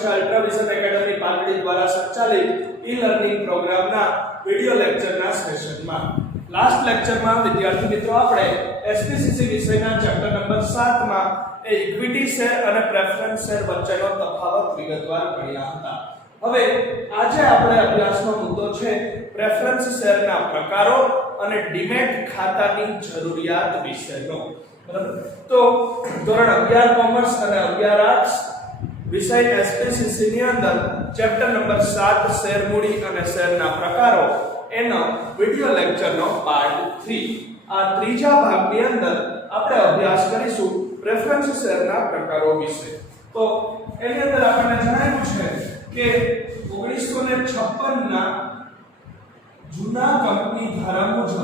છે અલ્ટ્રાવિઝન એકેડમી પાલડી દ્વારા સંચાલિત ઈ-લર્નિંગ પ્રોગ્રામના વિડિયો લેક્ચરના સેશનમાં લાસ્ટ લેક્ચરમાં વિદ્યાર્થી મિત્રો આપણે એસપીસીસી વિષયના ચેપ્ટર નંબર 7 માં ઇક્વિટી શેર અને પ્રેફરન્સ શેર વચ્ચેનો તફાવત વિગતવાર ભણ્યા હતા. હવે આજે આપણે અભ્યાસનો મુદ્દો છે પ્રેફરન્સ શેરના પ્રકારો અને ડીમેટ ખાતાની જરૂરિયાત વિશેનો. બરાબર, તો ધોરણ 11 કોમર્સ અને 11 આર્ટ્સ વિષય એસપીસીસી ની અંદર ચેપ્ટર નંબર 7 શેર મૂડી અને શેરના પ્રકારો એનો વિડિયો લેક્ચરનો પાર્ટ 3. આ ત્રીજા ભાગની અંદર આપણે અભ્યાસ કરીશું પ્રેફરન્સ શેરના પ્રકારો વિશે. તો એની અંદર આપણને જણાવ્યું છે કે 1956 ના જૂના કંપની ધારા મુજબ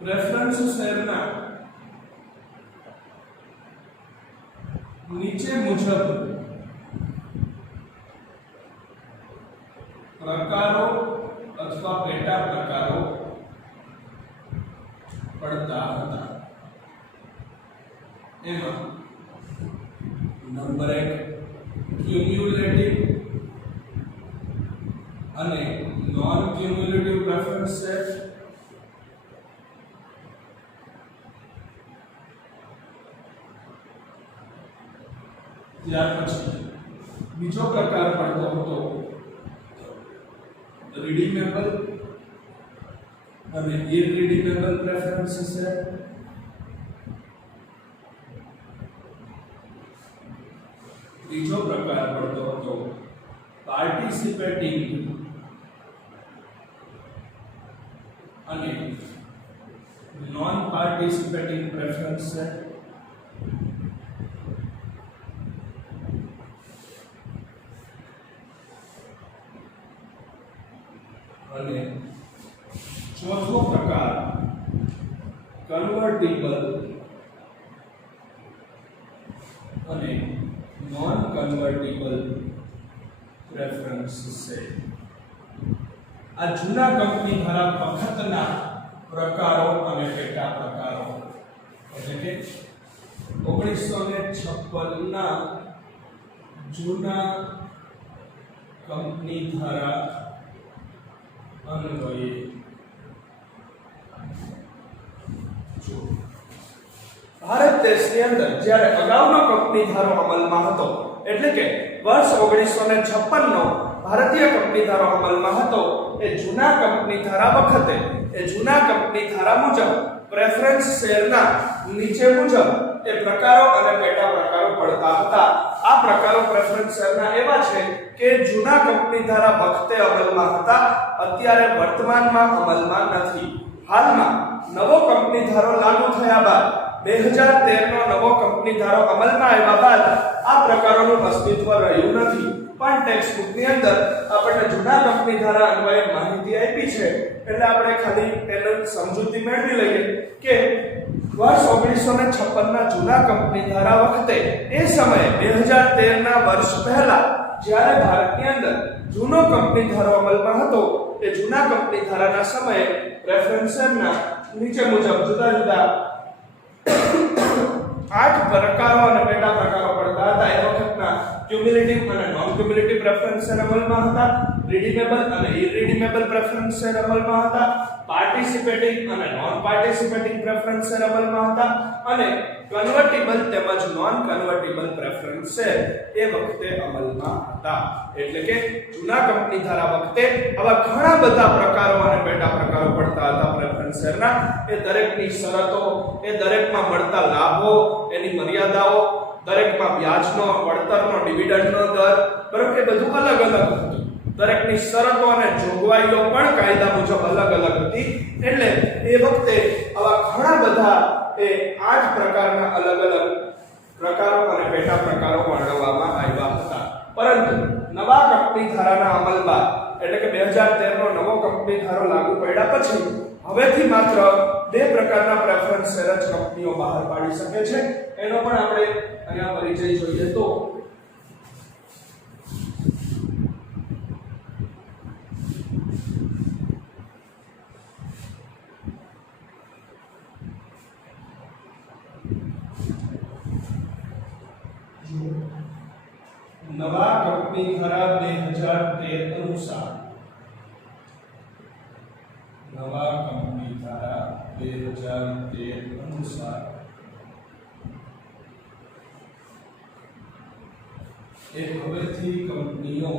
પ્રેફરન્સ શેરના નીચે મુજબ પ્રકારો અથવા પેટા પ્રકારો પડતા હતા. એમાં નંબર 1 ક્યુમ્યુલેટિવ અને નોન ક્યુમ્યુલેટિવ પ્રેફરન્સ શેર, ત્યાર પછી બીજો પ્રકાર પડતો હતો રીડીમેબલ અને ઇરરીડીમેબલ પ્રેફરન્સ શેર. ત્રીજો પ્રકાર પડતો હતો પાર્ટિસિપેટિંગ અને નોન પાર્ટિસિપેટિંગ પ્રેફરન્સ શેર. અને ચોથો પ્રકાર કન્વર્ટિબલ અને નોન કન્વર્ટિબલ પ્રેફરન્સ શેર. આ જૂના કંપની ધારા વખતના પ્રકારો અને પેટા પ્રકારો એટલે કે 1956 ના જૂના કંપની ધારા અન્વયે ભારત દેશની અંદર જ્યારે અગાઉનો કંપની ધારો અમલમાં હતો એટલે કે વર્ષ 1956 નો ભારતીય કંપની ધારો અમલમાં હતો, એ જૂના કંપની ધારા વખતે એ જૂના કંપની ધારા મુજબ પ્રેફરન્સ શેરના નીચે મુજબ એ પ્રકારો અને પેટા પ્રકારો પડતા હતા. આ પ્રકારો પ્રેફરન્સ શેરના એવા છે કે જૂના કંપની ધારા વખતે અમલમાં હતા, અત્યારે વર્તમાનમાં અમલમાં નથી. હાલમાં નવો કંપની ધારો લાગુ થયા બાદ 2013 નો નવો કંપની ધારો અમલમાં આવ્યા બાદ આ પ્રકારોનું અસ્તિત્વ રહ્યું નથી. પણ ટેક્સ્ટ બુકની અંદર આપણને જૂના કંપની ધારા અન્વયે માહિતી આપી છે, એટલે આપણે ખાલી એનું સમજૂતી મેળવી લઈએ કે વર્ષ 1956 ના જૂના કંપની ધારા વખતે એ સમયે 2013 ના વર્ષ પહેલા જ્યારે ભારતની અંદર જૂનો કંપની ધારો અમલમાં હતો, એ જૂના કંપની ધારાના સમયે પ્રેફરન્સ શેરના નીચે મુજબ જુદા જુદા 8 પ્રકારો અને પેટા પ્રકારો પડતા હતા. એ વખતના ક્યુમ્યુલેટિવ અને નોન ક્યુમ્યુલેટિવ પ્રેફરન્સ શેર અમલમાં હતા, રીડીમેબલ અને ઇરરીડીમેબલ પ્રેફરન્સ શેર અમલમાં હતા, પાર્ટિસિપેટિંગ અને નોન પાર્ટિસિપેટિંગ પ્રેફરન્સ શેર અમલમાં હતા, અને કન્વર્ટિબલ તેમજ નોન કન્વર્ટિબલ પ્રેફરન્સ શેર એ વખતે અમલમાં હતા. એટલે કે જૂના કંપની ધારા વખતે આવા ઘણા બધા પ્રકારો અને પેટા પ્રકારો પડતા હતા પ્રેફરન્સ શેરના. એ દરેકની શરતો, એ દરેકમાં મળતા લાભો, એની મર્યાદાઓ, દરેકમાં વ્યાજનો, વળતરનો, ડિવિડન્ડનો દર, બરાબર, એ બધું અલગ અલગ હતું. દરેકની શરતો અને જોગવાઈઓ પણ કાયદા મુજબ અલગ અલગ હતી. એટલે એ વખતે આવા ઘણા બધા એ 8 પ્રકારના અલગ અલગ પ્રકારો અને પેટા પ્રકારો વર્ણવવામાં આવ્યા હતા. પરંતુ નવા કંપની ધારાના અમલ બાદ એટલે કે 2013 નો નવો કંપની ધારો લાગુ પડ્યા પછી હવેથી માત્ર 2 પ્રકારના પ્રેફરન્સ શેર જ કંપનીઓ બહાર પાડી શકે છે. એનો પણ આપણે અહીંયા પરિચય જોઈએ તો નવા કંપની ધારા 2013 અનુસાર નવા કંપની ધારા 2013 અનુસાર હવેથી કંપનીઓ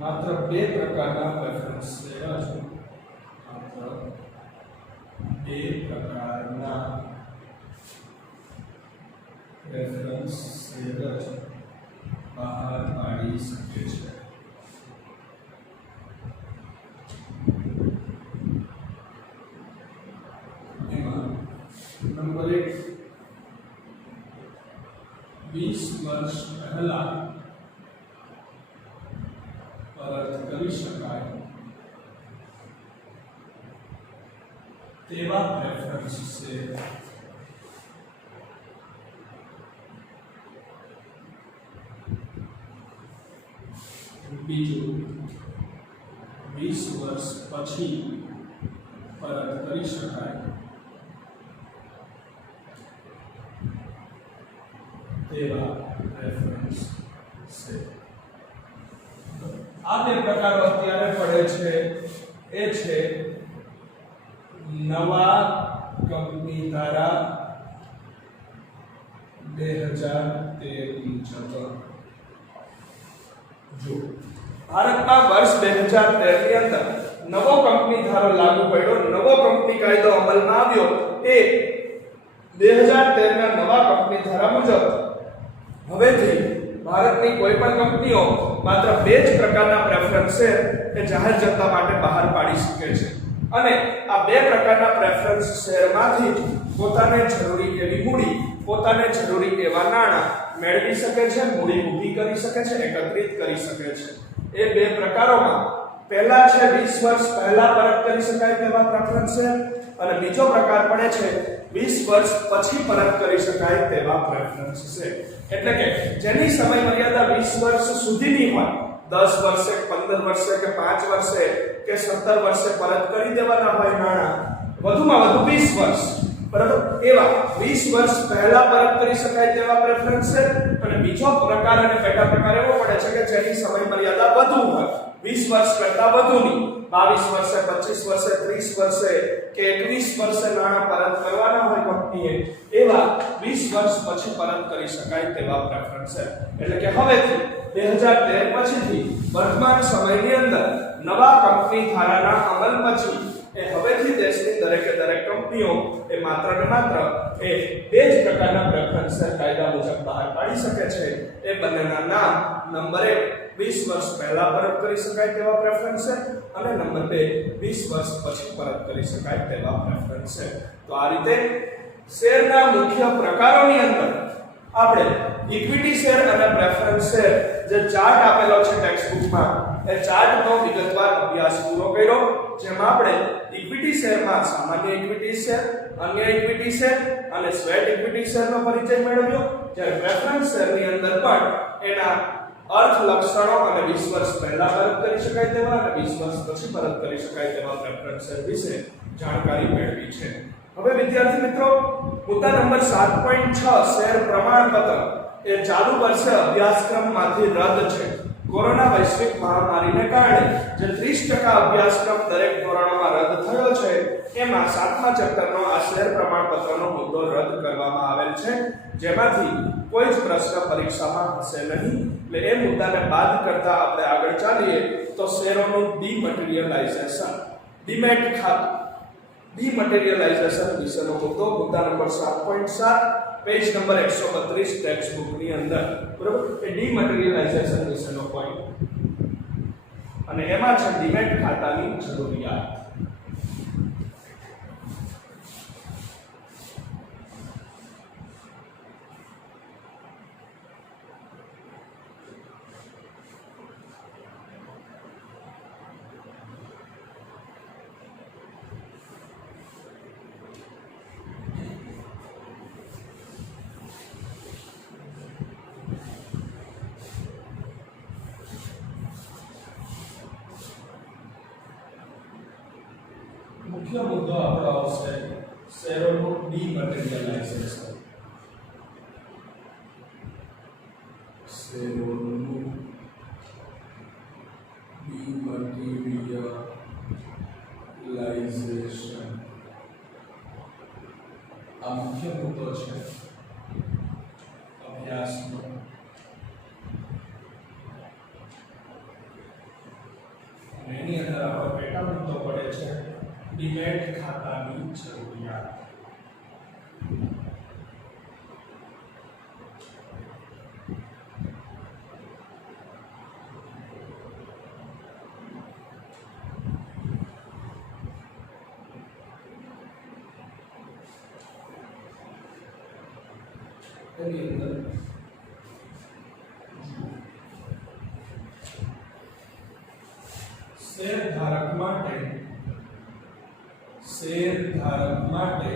માત્ર બે પ્રકારના પ્રેફરન્સ શેર જ માત્ર બે પ્રકારના પ્રેફરન્સ શેર જ બહાર પાડી શકે છે. એમાં નંબર 1 20 વર્ષ પહેલા પરત કરી શકાય તેવા પ્રેફરન્સ છે. બીજું 20 વર્ષ પછી પરત કરી શકાય તેવા પ્રેફરન્સ છે. આ બે પ્રકારો અત્યારે પડે છે એ છે નવા કંપની ધારા 2013 મુજબ. જો ભારતમાં વર્ષ 2013 ની અંદર નવો કંપની ધારો લાગુ પડ્યો, નવો કંપની કાયદો અમલમાં આવ્યો, એ 2013 ના નવા કંપની ધારા મુજબ હવેથી ભારતની કોઈ પણ કંપનીઓ માત્ર બે જ પ્રકારના પ્રેફરન્સ શેર એ જાહેર જનતા માટે બહાર પાડી શકે છે અને આ બે પ્રકારના પ્રેફરન્સ શેરમાંથી પોતાને જરૂરી એવી મૂડી, પોતાને જરૂરી એવા નાણાં મેળવી શકે છે, મૂડી ઊભી કરી શકે છે, એકત્રિત કરી શકે છે. એ બે પ્રકારોમાં પહેલા છે 20 વર્ષ પહેલા પરત કરી શકાય તેવા પ્રેફરન્સ શેર અને બીજો પ્રકાર પડે છે 20 વર્ષ પછી પરત કરી શકાય તેવા પ્રેફરન્સ શેર. એટલે કે જેની સમય મર્યાદા 20 વર્ષ સુધીની હોય, 10 વર્ષે, 15 વર્ષે કે 5 વર્ષે કે 17 વર્ષે પરત કરી દેવાના હોય નાણાં, વધુમાં વધુ 20 વર્ષ, બરાબર, એવા 20 વર્ષ પહેલા પરત કરી શકાય તેવા પ્રેફરન્સ શેર. અને બીજો પ્રકાર અને પેટા પ્રકાર એવો પડે છે કે જેની સમય મર્યાદા વધુ હોય, 20 વર્ષ કરતા વધુની, 22 વર્ષે, 25 વર્ષે, 30 વર્ષે કે 21 વર્ષે નાણાં પરત કરવાના હોય કંપનીએ, એવા 20 વર્ષ પછી પરત કરી શકાય તેવા પ્રેફરન્સ શેર. એટલે કે હવેથી 2013 પછીથી વર્તમાન સમયની અંદર નવા કંપની ધારાના અમલ પછી એ હવેથી દેશની દરેકે દરેક કંપનીઓ એ માત્ર ને માત્ર એ બે જ પ્રકારના પ્રેફરન્સ શેર કાયદા મુજબ બહાર પાડી શકે છે. એ બંનેના નામ નંબર 1 20 વર્ષ પહેલા પરત કરી શકાય તેવા પ્રેફરન્સ શેર અને નંબર 2 20 વર્ષ પછી પરત કરી શકાય તેવા પ્રેફરન્સ શેર. તો આ રીતે શેરના મુખ્ય પ્રકારોની અંદર આપણે ઇક્વિટી શેર અને પ્રેફરન્સ શેર જે ચાર્ટ આપેલો છે ટેક્સ્ટ બુકમાં, એ ચાર્ટનો વિગતવાર અભ્યાસ પૂરો કર્યો, જેમાં આપણે ઇક્વિટી શેરમાં સામાન્ય ઇક્વિટી શેર, અન્ય ઇક્વિટી શેર અને સ્વેટ ઇક્વિટી શેરનો પરિચય મેળવ્યો, જ્યારે પ્રેફરન્સ શેરની અંદર પણ એના અર્થ, લક્ષણો અને 20 વર્ષ પહેલા પરત કરી શકાય તેવા અને 20 વર્ષ પછી પરત કરી શકાય તેવા પ્રેફરન્સ શેર વિશે જાણકારી મેળવી છે. હવે વિદ્યાર્થી મિત્રો, મુદ્દા નંબર 7.6 શેર પ્રમાણપત્ર એ ચાલુ વર્ષે અભ્યાસક્રમમાંથી રદ છે. કોરોના વૈશ્વિક મહામારીને કારણે જે 30% અભ્યાસક્રમ દરેક ધોરણોમાં રદ થયો છે, એમાં 7મા ચેપ્ટરનો આ શેર પ્રમાણપત્રનો મુદ્દો રદ કરવામાં આવેલ છે, જેમાંથી કોઈ જ પ્રશ્ન પરીક્ષામાં હશે નહીં. એટલે એ મુદ્દાને બાદ કરતા આપણે આગળ ચાલીએ તો શેરોનું ડીમટીરીયલાઇઝેશન, ડીમેટ ખાતું, ડીમટીરીયલાઇઝેશન વિશેનો મુદ્દો, મુદ્દા નંબર 7.7 પેજ નંબર 132 ટેક્સ્ટ બુકની અંદર, બરોબર, એ ડીમટીરીયલાઇઝેશન વિશેનો પોઈન્ટ અને એમાં છે ડીમેટ ખાતાની જરૂરિયાત. મુખ્ય મુદ્દો આપણો આવશે શેરોનું ડીમટીરીયલાઇઝેશન. શેરોનું ડીમટીરીયલાઇઝેશન આ મુખ્ય મુદ્દો છે અભ્યાસનો. એની અંદર આપણો પેટા મુદ્દો પડે છે ડીમેટ ખાતાની જરૂરિયાત. એની અંદર શેરધારક માટે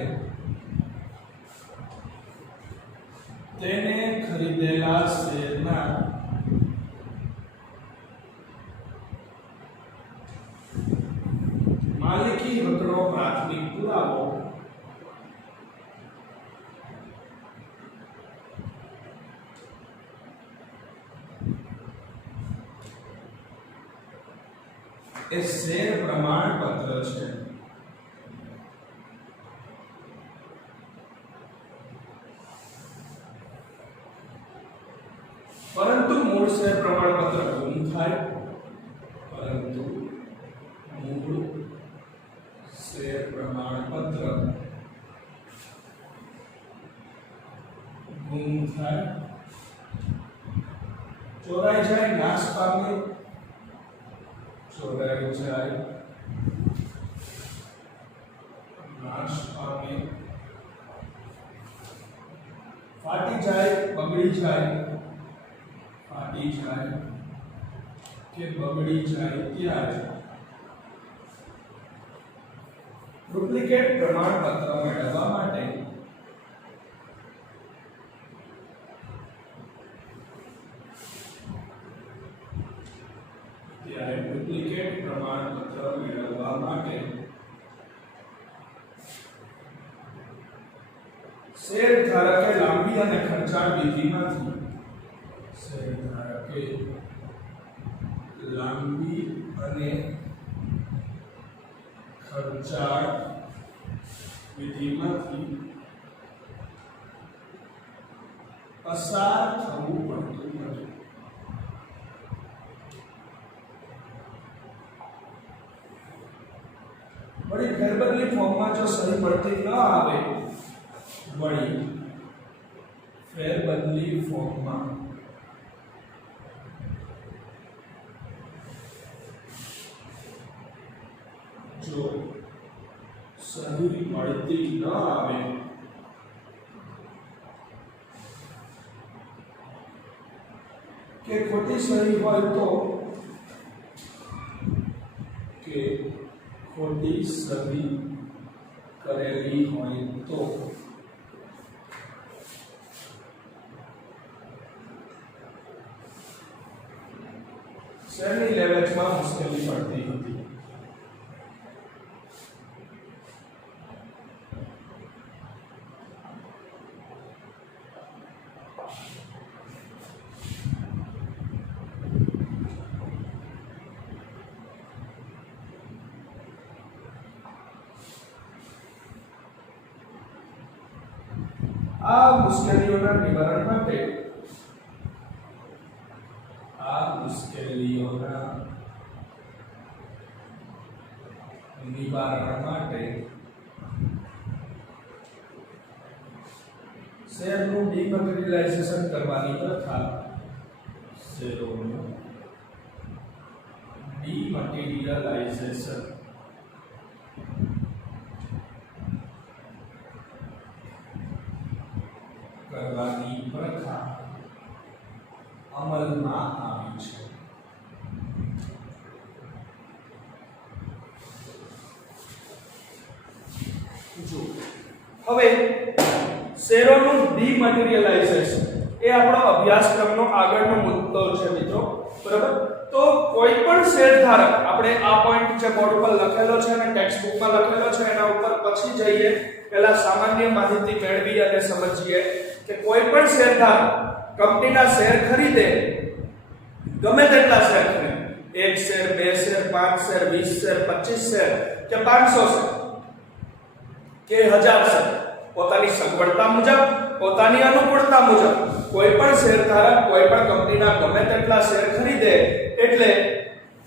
તેને ખરીદેલા શેરના માલિકી હકનો પ્રાથમિક પુરાવો એ શેર પ્રમાણપત્ર છે. પરંતુ મૂળ શેર પ્રમાણપત્ર ગુમ થાય, પરંતુ મૂળ શેર પ્રમાણપત્ર ગુમ થાય, ચોરાઈ જાય, નાશ પામે, ચોરાઈ જાય, નાશ પામે, ફાટી જાય, બગડી જાય, ફાટી જાય કે બગડી જાય ત્યારે ડુપ્લિકેટ પ્રમાણપત્ર મેળવવા માટે શેરધારકે લાંબી અને ખર્ચાળ વિધિમાંથી પસાર થવું પડતું નથી. વળી ફેરબદલી ફોર્મમાં જો સહી પડતી ન આવે, વળી ફેરબદલી ફોર્મમાં જો સહી મળતી ન આવે કે ખોટી સહી હોય તો કે ખોટી સહી કરેલી હોય તો શેરની લેવેચમાં મુશ્કેલી પડતી હતી. આ મુશ્કેલીઓના નિવારણ માટે શેરનું ડીમટીરીયલાઇઝેશન કરવાની પ્રથા શેરોનું ડીમટીરીયલાઇઝેશન કરવાની પ્રથા અમલમાં આવી છે. જો હવે શેરોનું ડીમટીરીયલાઇઝેશન એ આપણો અભ્યાસક્રમનો આગળનો મુદ્દો છે મિત્રો, બરાબર. તો કોઈ પણ શેરધારક, આપણે આ પોઈન્ટ જે બોર્ડ પર લખેલો છે અને ટેક્સ્ટ બુકમાં લખેલો છે એના ઉપર પછી જઈએ, પહેલા સામાન્ય માહિતી મેળવી અને સમજીએ કે કોઈ પણ શેરધારક કંપનીના શેર ખરીદે, ગમે તેટલા શેર ખરીદે, 1 share, 2 share, 5 share, 20 share, 25 share કે 500 શેર કે 1000 શેર, પોતાની સગવડતા મુજબ, પોતાની અનુકૂળતા મુજબ કોઈ પણ શેરધારક કોઈ પણ કંપનીના ગમે તેટલા શેર ખરીદે એટલે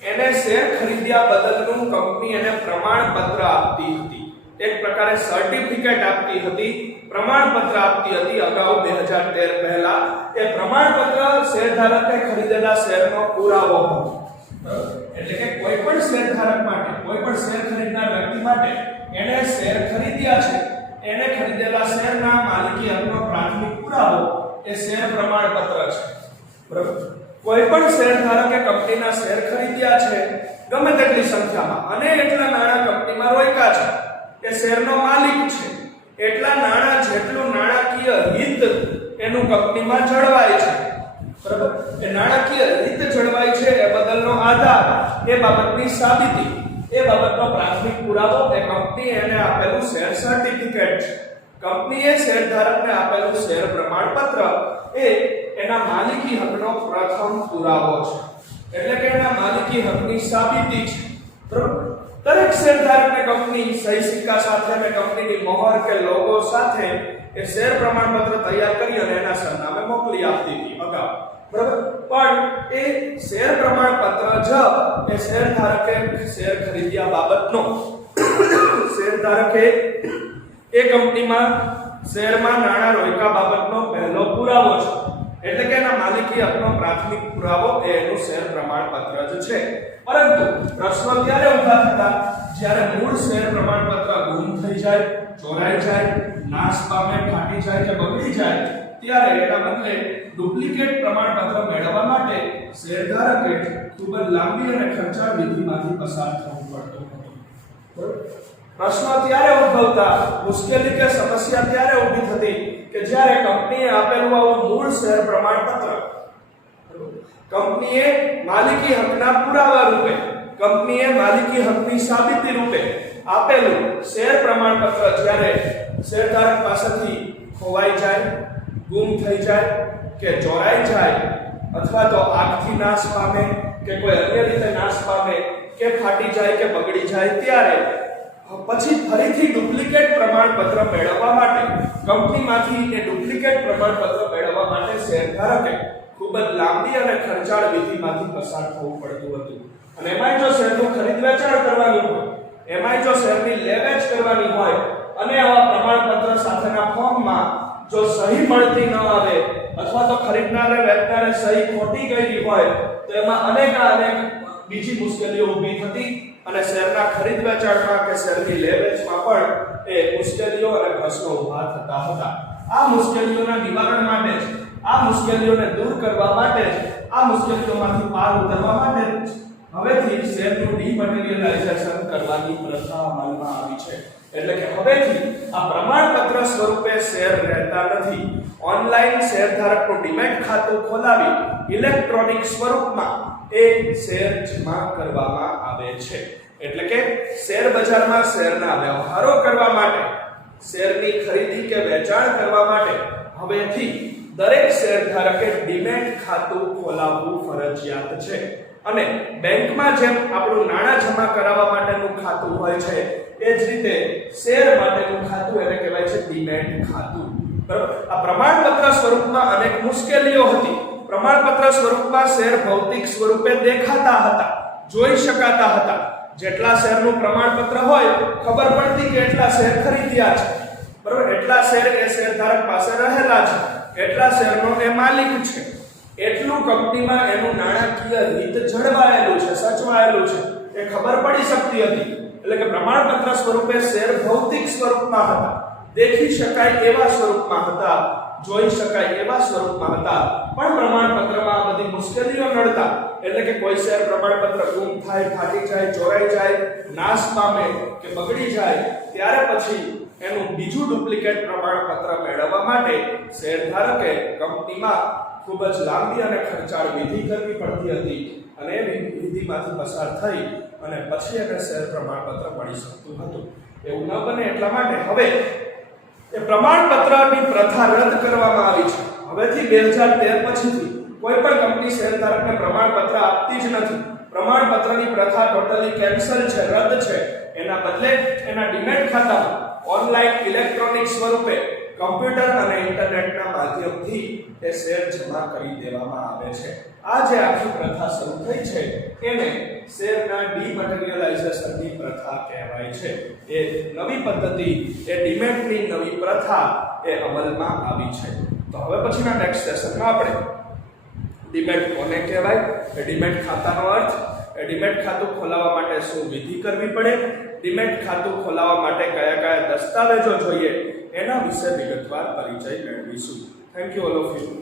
એને શેર ખરીદ્યા બદલનું કંપની એને પ્રમાણપત્ર આપતી હતી, એક પ્રકારે સર્ટિફિકેટ આપતી હતી, પ્રમાણપત્ર આપતી હતી અગાઉ 2013 પહેલા. એ પ્રમાણપત્ર શેરધારકે ખરીદેલા શેરનો પુરાવો હતો. એટલે કે કોઈ પણ શેરધારક માટે, કોઈ પણ શેર ખરીદનાર વ્યક્તિ માટે એને શેર ખરીદ્યા છે, એને ખરીદેલા શેરના માલિકી હકનો પ્રાથમિક પુરાવો એ શેર પ્રમાણપત્ર છે. બરાબર. કોઈ પણ શેરધારકે કંપનીના શેર ખરીદ્યા છે ગમે તેટલી સંખ્યામાં અને એટલા નાણાં કંપનીમાં રોક્યા છે, એ શેરનો માલિક છે, એટલા નાણાં જેટલું નાણાકીય હિત એનું કંપનીમાં જળવાય છે. બરાબર. એ નાણાકીય હિત જળવાય છે એ બદલનો આધાર, એ બાબતની સાબિતી, એ બાબતનો પ્રાથમિક પુરાવો એ કંપની એને આપેલું શેર સર્ટિફિકેટ છે. કંપનીએ શેરધારકને આપેલું શેર પ્રમાણપત્ર એ એના માલિકી હકનો પ્રથમ પુરાવો છે, એટલે કે એના માલિકી હકની સાબિતી છે. બરાબર. દરેક શેરધારકને કંપની સહી સિક્કા સાથે અને કંપનીની મોહર કે લોગો સાથે એ શેર પ્રમાણપત્ર તૈયાર કરી અને એના સરનામે મોકલી આપતી હતી અગાઉ. બરાબર. પણ એ શેર પ્રમાણપત્ર જ એ શેરધારકે શેર ખરીદ્યા બાબતનો, શેરધારકે એ કંપનીમાં શેરમાં નાણાં રોક્યા બાબતનો પહેલો પુરાવો છે. એટલે કે એના માલિકી હકનો પ્રાથમિક પુરાવો એ એનું શેર પ્રમાણપત્ર જ છે. પરંતુ પ્રશ્નો ત્યારે ઊભા થતા જ્યારે મૂળ શેર પ્રમાણપત્ર ગુમ થઈ જાય, ચોરાઈ જાય, નાશ પામે, ફાટી જાય કે બગડી જાય, ત્યારે એના બદલે ડુપ્લિકેટ પ્રમાણપત્ર મેળવવા માટે શેરધારકે ખૂબ જ લાંબી અને ખર્ચાળ વિધિમાંથી પસાર થવું પડતું હતું. બરાબર. પ્રશ્નો ત્યારે ઉદ્ભવતા, મુશ્કેલી કે સમસ્યા ત્યારે ઊભી થતી કે જ્યારે કંપનીએ આપેલું આવું મૂળ શેર પ્રમાણપત્ર કંપનીએ માલિકી હકના પુરાવા રૂપે, કંપનીએ માલિકી હકની સાબિતી રૂપે આપેલું શેર પ્રમાણપત્ર જ્યારે શેરધારક પાસેથી ખોવાઈ જાય, ગુમ થઈ જાય કે ચોરાઈ જાય, અથવા તો આગથી નાશ પામે કે કોઈ અન્ય રીતે નાશ પામે કે ફાટી જાય કે બગડી જાય, ત્યારે પછી ફરીથી ડુપ્લિકેટ પ્રમાણપત્ર મેળવવા માટે, કંપનીમાંથી એ ડુપ્લિકેટ પ્રમાણપત્ર મેળવવા માટે શેરધારકે ખૂબ જ લાંબી અને ખર્ચાળ વિધિમાંથી પસાર થવું પડતું હતું. અને એમાંય જો શેરનું ખરીદ વેચાણ કરવાનું હોય, એમાંય જો શેરની લે-વેચ કરવાની હોય અને આવા પ્રમાણપત્ર સાથેના ફોર્મમાં જો સહી મળતી ન આવે અથવા તો ખરીદનારે વેચનારે સહી ખોટી કરી હોય તો એમાં અનેક બીજી મુશ્કેલીઓ ઊભી થતી અને શેરના ખરીદ વેચાણમાં કે શેરની લે-વેચમાં પણ એ મુશ્કેલીઓ અને પ્રશ્નો ઊભા થતા હતા. આ મુશ્કેલીઓના નિવારણ માટે જ, આ મુશ્કેલીઓને દૂર કરવા માટે જ, આ મુશ્કેલીઓમાંથી પાર ઉતરવા માટે જ હવેથી શેરનું ડિમટીરિયલાઇઝેશન કરવાની પ્રથા અમલમાં આવી છે. એટલે કે હવેથી આ પ્રમાણપત્ર સ્વરૂપે શેર રહેતા નથી. ઓનલાઈન શેરધારકનું ડીમેટ ખાતું ખોલાવી ઇલેક્ટ્રોનિક સ્વરૂપમાં એ શેર જમા કરવામાં આવે છે. એટલે કે શેર બજારમાં શેરના વ્યવહારો કરવા માટે, શેરની ખરીદી કે વેચાણ કરવા માટે હવેથી દરેક શેરધારકે ડીમેટ ખાતું ખોલાવવું ફરજિયાત છે. અને બેંકમાં જેમ આપણું નાણાં જમા કરાવવા માટેનું ખાતું હોય છે, એ જ રીતે શેર માટેનું ખાતું એને કહેવાય છે ડીમેટ ખાતું. બરાબર. આ પ્રમાણપત્ર સ્વરૂપમાં અનેક મુશ્કેલીઓ હતી. પ્રમાણપત્ર સ્વરૂપમાં શેર ભૌતિક સ્વરૂપે દેખાતા હતા, જોઈ શકાતા હતા. જેટલા શેરનું પ્રમાણપત્ર હોય, ખબર પડતી કે એટલા શેર ખરીદ્યા છે. બરાબર. એટલા શેર એ શેરધારક પાસે રહેલા છે, એટલા શેરનો એ માલિક છે, એટલું કંપનીમાં એનું નાણાકીય હિત જળવાયેલું છે, સચવાયેલું છે, એ ખબર પડી શકતી હતી. એટલે કે પ્રમાણપત્ર સ્વરૂપે શેર ભૌતિક સ્વરૂપમાં હતા, દેખી શકાય એવા સ્વરૂપમાં હતા, જોઈ શકાય એવા સ્વરૂપમાં હતા. પણ પ્રમાણપત્રમાં આ બધી મુશ્કેલીઓ નડતા. એટલે કે કોઈ શેર પ્રમાણપત્ર ગુમ થાય, ફાટી જાય, ચોરાઈ જાય, નાશ પામે કે બગડી જાય, ત્યારે પછી એનું બીજું ડુપ્લિકેટ પ્રમાણપત્ર મેળવવા માટે શેરધારકે કંપનીમાં ખૂબ જ લાંબી અને ખર્ચાળ વિધિ કરવી પડતી હતી અને એ વિધિમાંથી પસાર થઈ અને પછી એને શેર પ્રમાણપત્ર મળી શકતું હતું. એવું ન બને એટલા માટે હવે એ પ્રમાણપત્રની પ્રથા રદ કરવામાં આવી છે. હવેથી 2013 પછીથી કોઈ પણ કંપની શેરધારકને પ્રમાણપત્ર આપતી જ નથી. પ્રમાણપત્રની પ્રથા ટોટલી કેન્સલ છે, રદ છે. એના બદલે એના ડીમેટ ખાતામાં ઓનલાઈન ઇલેક્ટ્રોનિક સ્વરૂપે કમ્પ્યુટર અને ઇન્ટરનેટના માધ્યમથી એ શેર જમા કરી દેવામાં આવે છે. આ જે આખી પ્રથા શરૂ થઈ છે એને શેરના ડીમટીરીયલાઇઝેશનની પ્રથા કહેવાય છે. એ નવી પદ્ધતિ, એ ડીમેટની નવી પ્રથા એ અમલમાં આવી છે. તો હવે પછીના નેક્સ્ટ સેશનમાં આપણે ડીમેટ કોને કહેવાય, એ ડીમેટ ખાતાનો અર્થ, એ ડીમેટ ખાતું ખોલાવવા માટે શું વિધિ કરવી પડે, ડીમેટ ખાતું ખોલાવવા માટે કયા કયા દસ્તાવેજો જોઈએ, એના વિશે વિગતવાર પરિચય મેળવીશું. Thank you all of you.